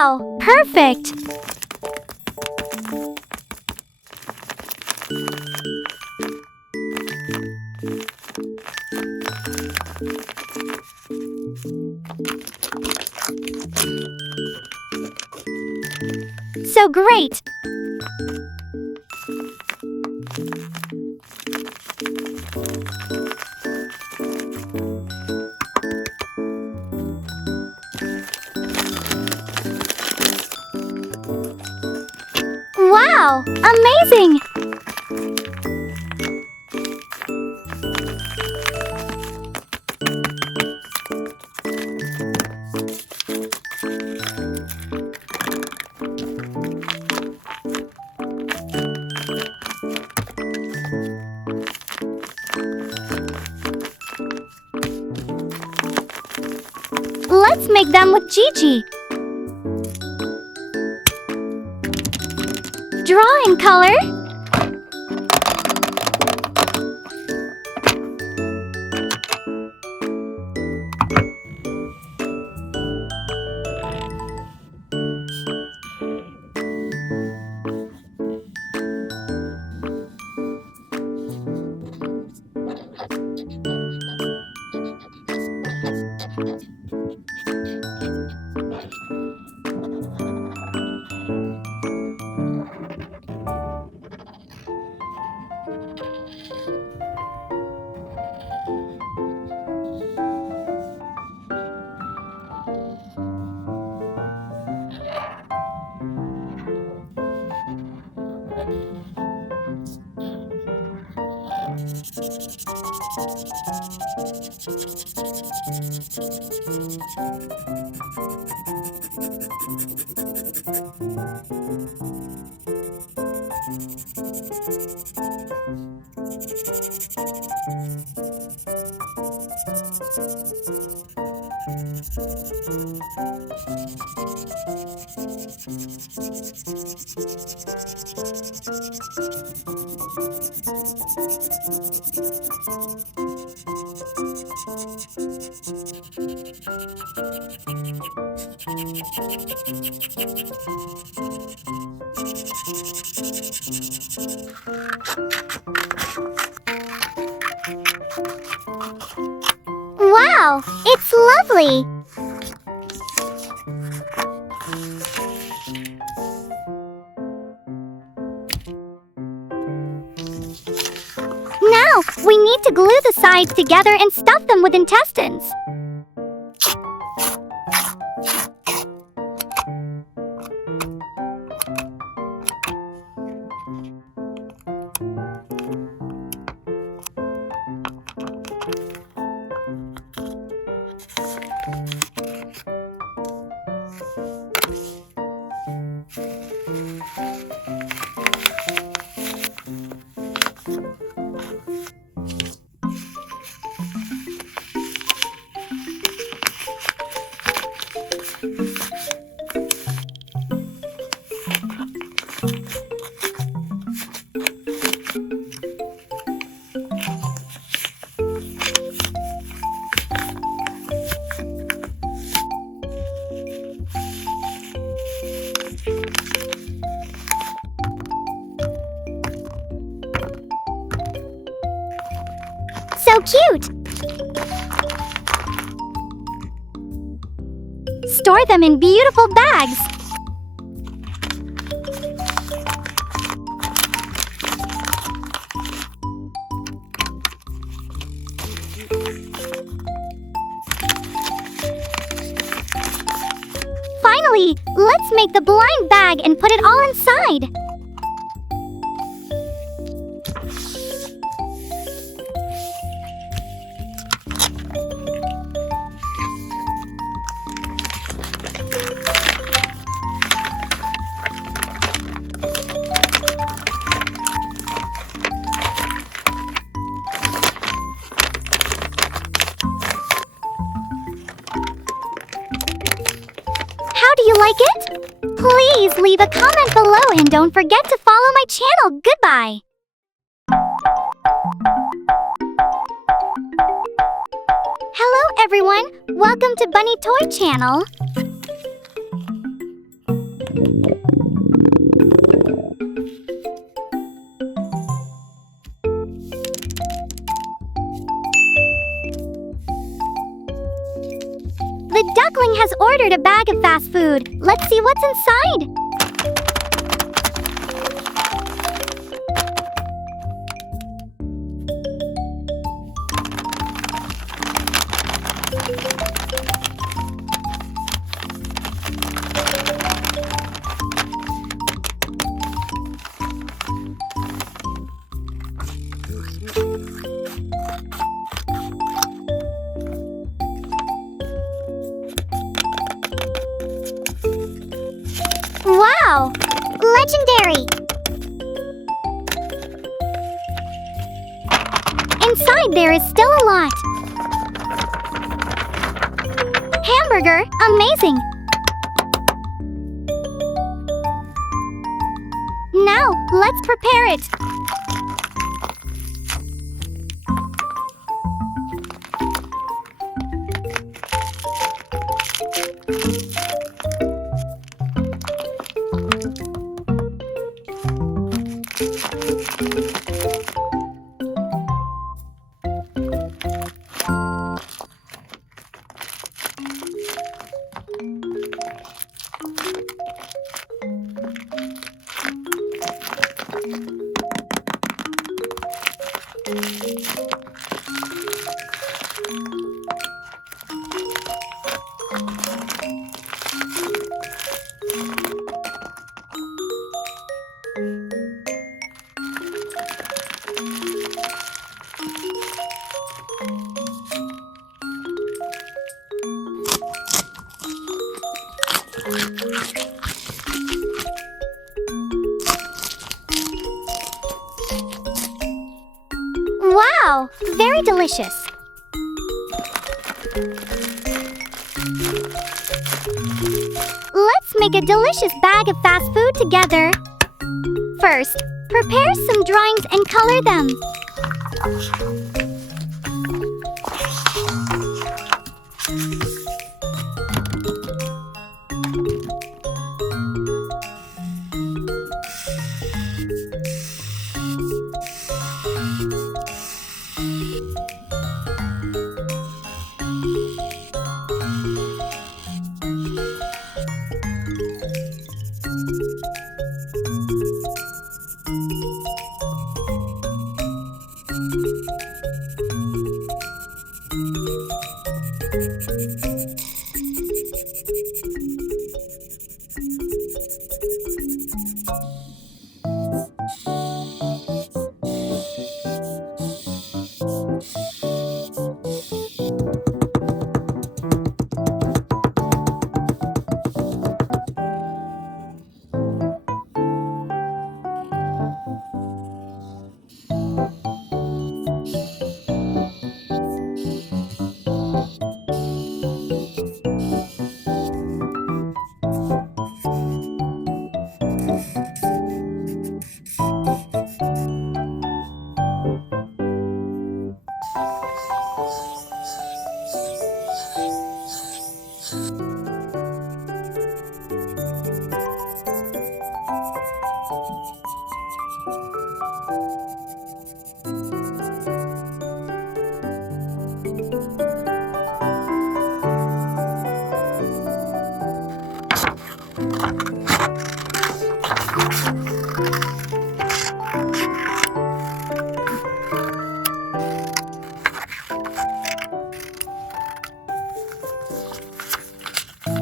Wow! Perfect! So great! Wow! Amazing! Let's make them with GiGi. Draw in color. Wow, it's lovely! Now, we need to glue the sides together and stuff them with intestines. So cute! Store them in beautiful bags. Finally, let's make the blind bag and put it all inside. How do you like it? Please leave a comment below and don't forget to follow my channel. Goodbye! Hello everyone! Welcome to Bunny Toy Channel. The duckling has ordered a bag of fast food. Let's see what's inside. Wow! Legendary! Inside there is still a lot. Hamburger, amazing! Now, let's prepare it. Wow, very delicious. Let's make a delicious bag of fast food together. First, prepare some drawings and color them.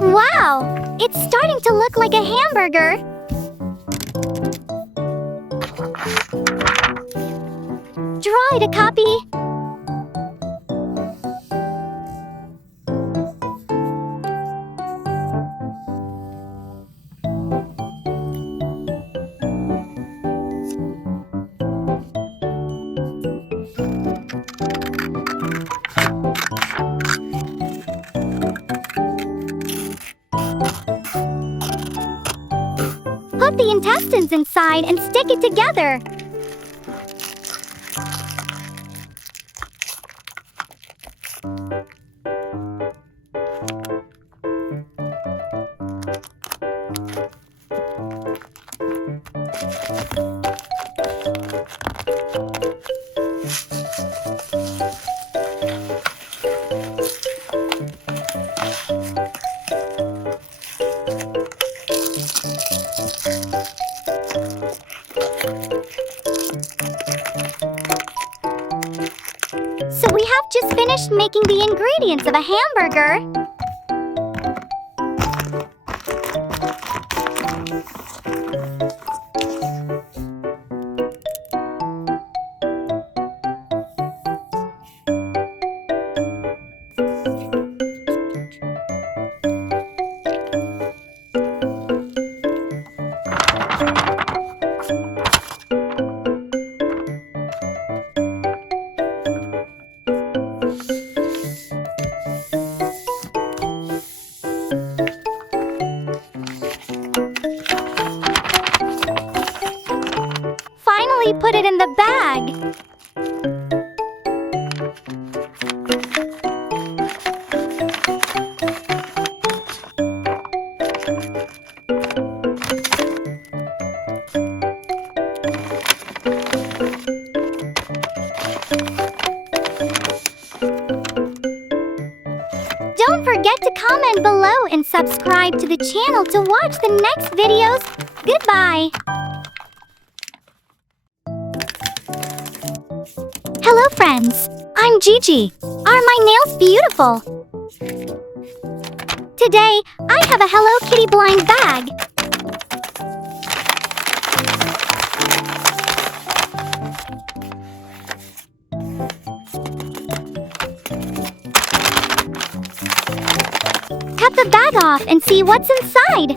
Wow! It's starting to look like a hamburger. Draw it a copy. Put the intestines inside and stick it together. finished making the ingredients of a hamburger. Finally put it in the bag. Don't forget to comment below and subscribe to the channel to watch the next videos. Goodbye! Hello friends, I'm Gigi. Are my nails beautiful? Today, I have a Hello Kitty blind bag. Cut the bag off and see what's inside.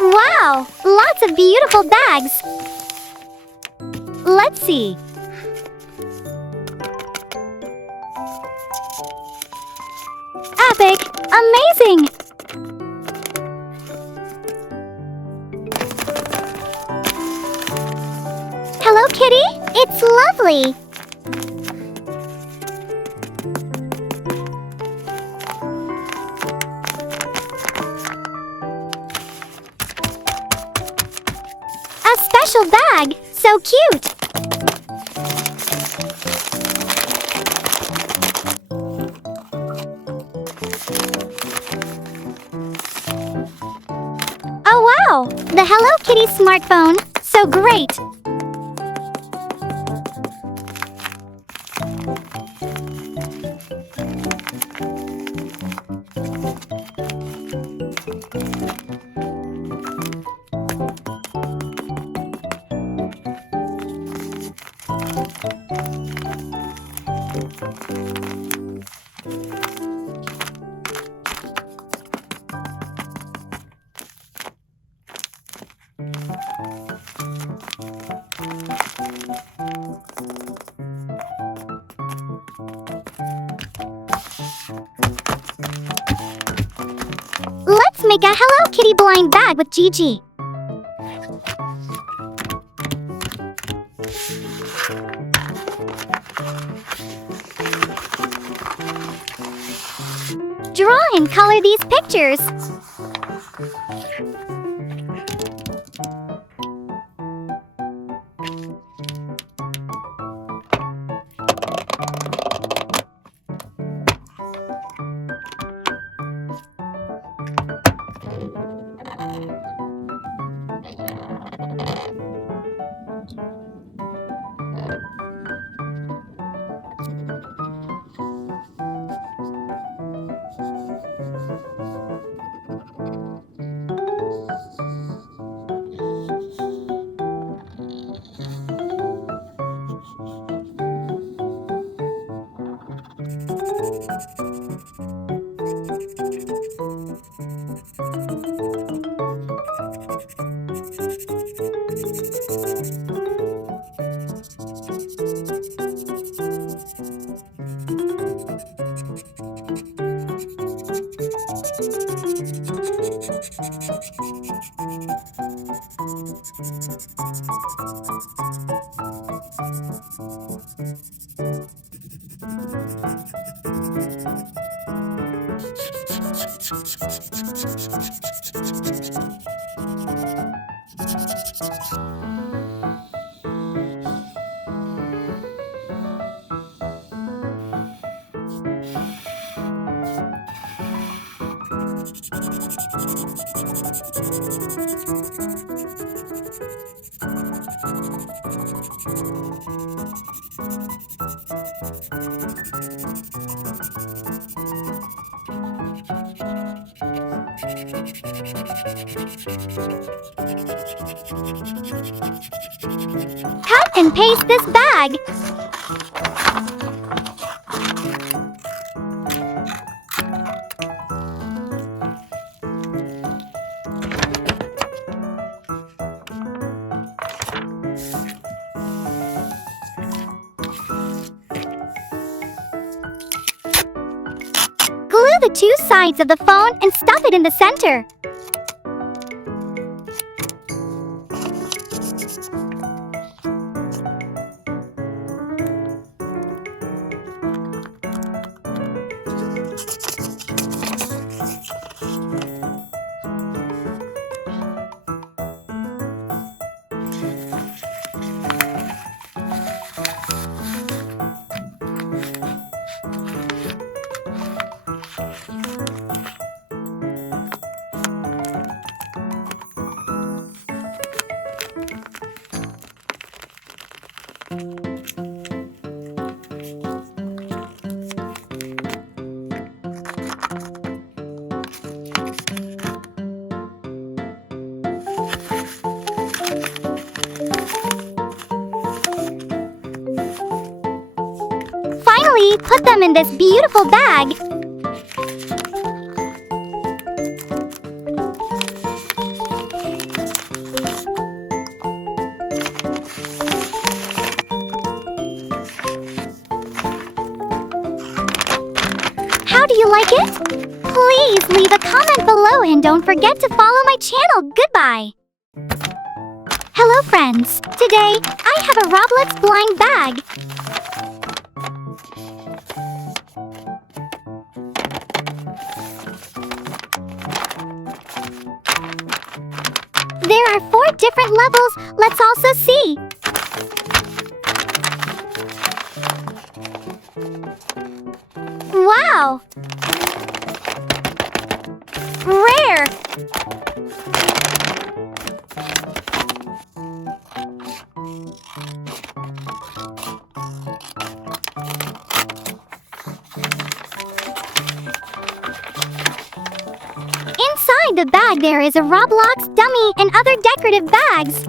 Wow! Lots of beautiful bags! Let's see. Epic! Amazing! Hello, Kitty! It's lovely! A special bag! So cute! Oh wow! The Hello Kitty smartphone! So great! Let's make a Hello Kitty blind bag with GiGi. Draw and color these pictures. Cut and paste this bag. Glue the two sides of the phone and stuff it in the center. Finally, put them in this beautiful bag. How do you like it? Please leave a comment below and don't forget to follow my channel. Goodbye. Hello friends. Today, I have a Roblox blind bag. There are 4 different levels. Let's also see. Wow! Rare! Inside the bag there is a Roblox dummy and other decorative bags.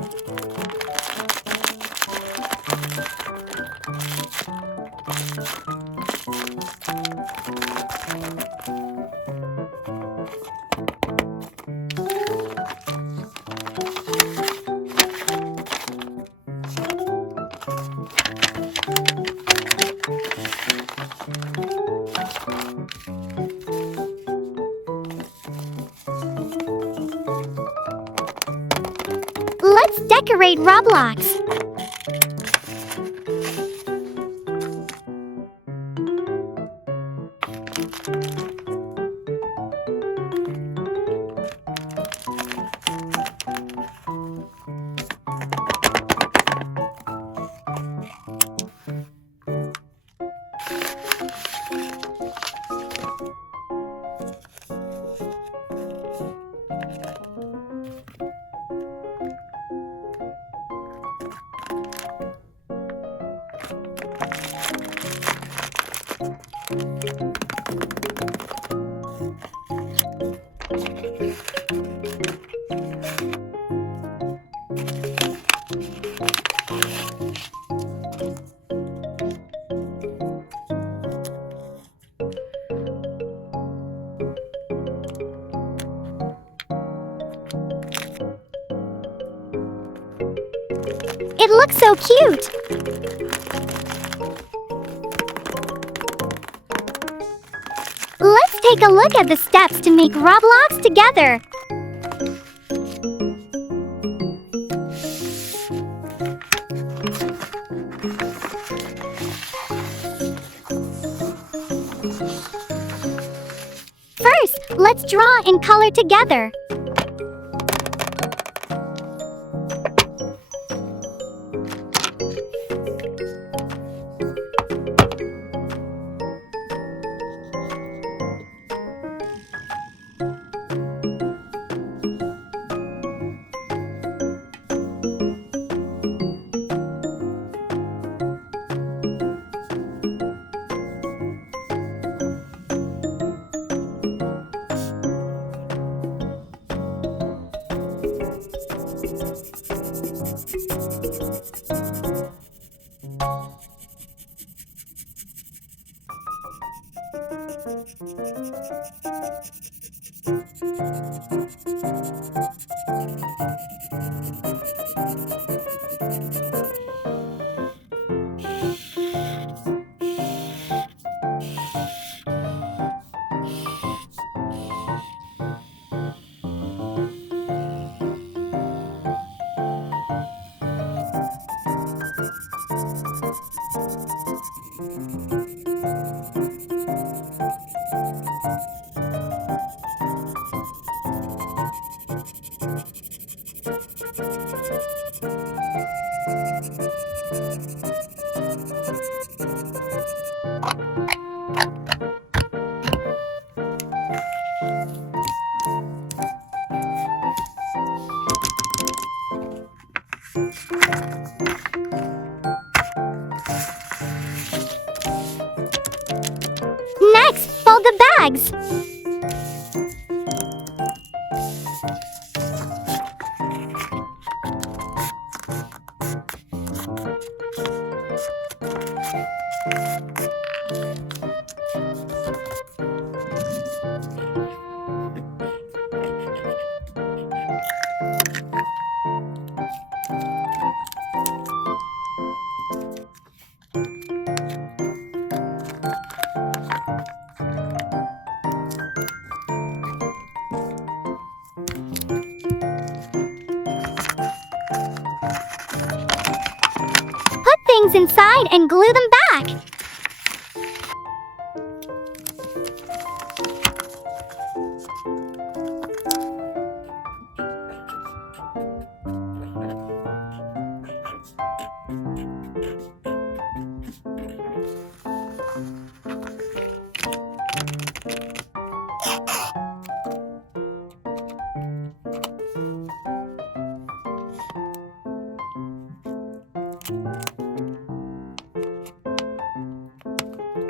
Let's decorate Roblox. It looks so cute! Let's take a look at the steps to make Roblox together. First, let's draw and color together. Next, fold the bags. Put things inside and glue them back.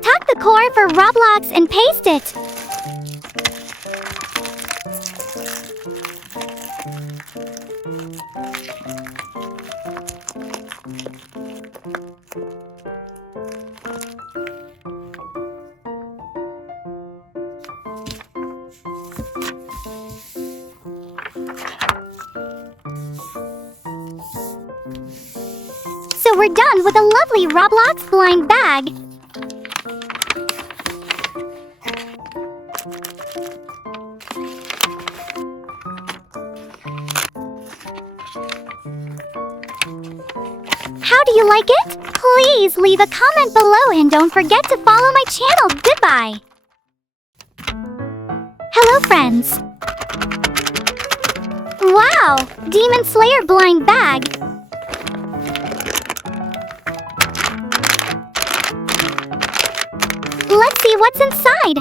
Tuck the core for Roblox and paste it. So we're done with a lovely Roblox blind bag. How do you like it? Please leave a comment below and don't forget to follow my channel. Goodbye. Hello friends. Wow! Demon Slayer blind bag. Let's see what's inside.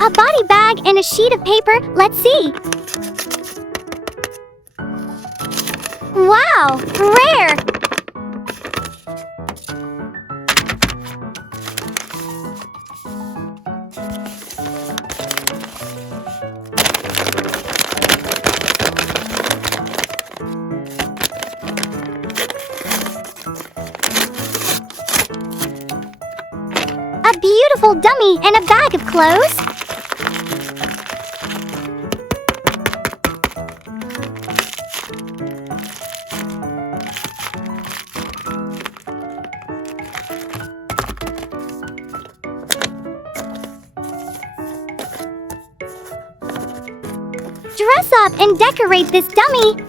A body bag and a sheet of paper. Let's see. Wow, rare! A beautiful dummy and a bag of clothes. Dress up and decorate this dummy.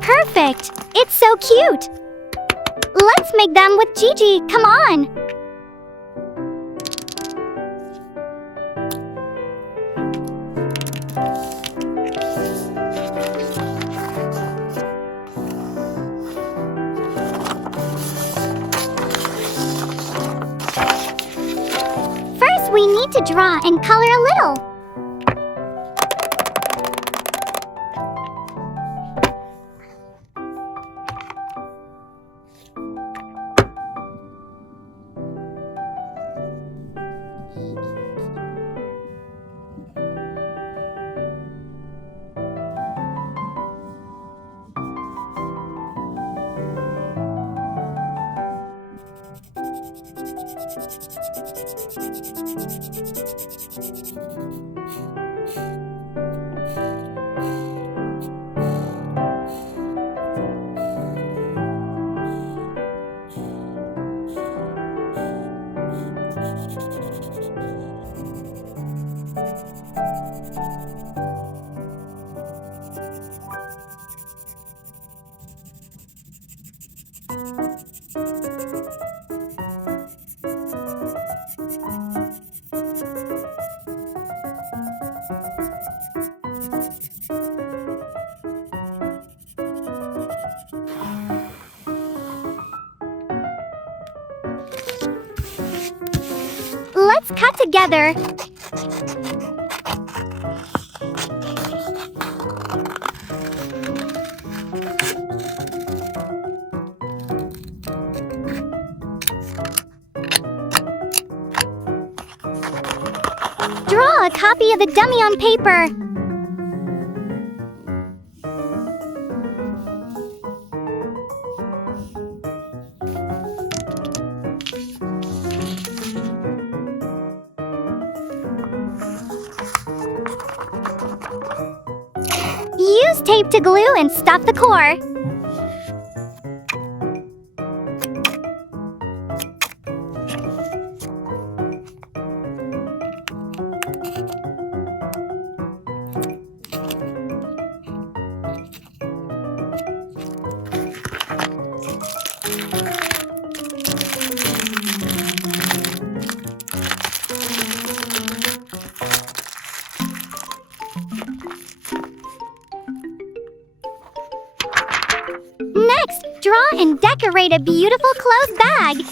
Perfect! It's so cute! Let's make them with GiGi, come on! to draw and color a little. Let's cut together. Draw a copy of the dummy on paper. Use tape to glue and stuff the core. Next, draw and decorate a beautiful clothes bag.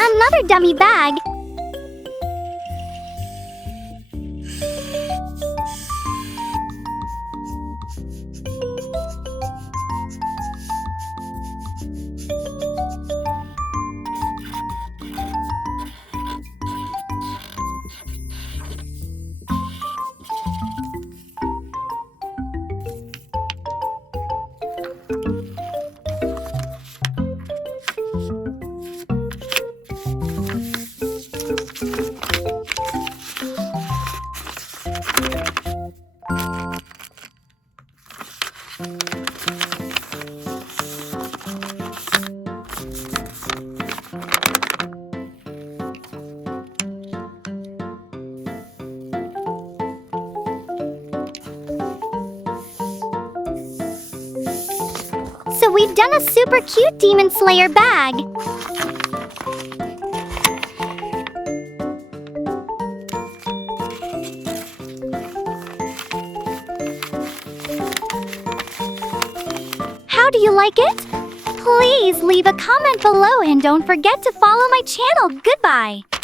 Another dummy bag. So we've done a super cute Demon Slayer bag. How do you like it? Please leave a comment below and don't forget to follow my channel. Goodbye.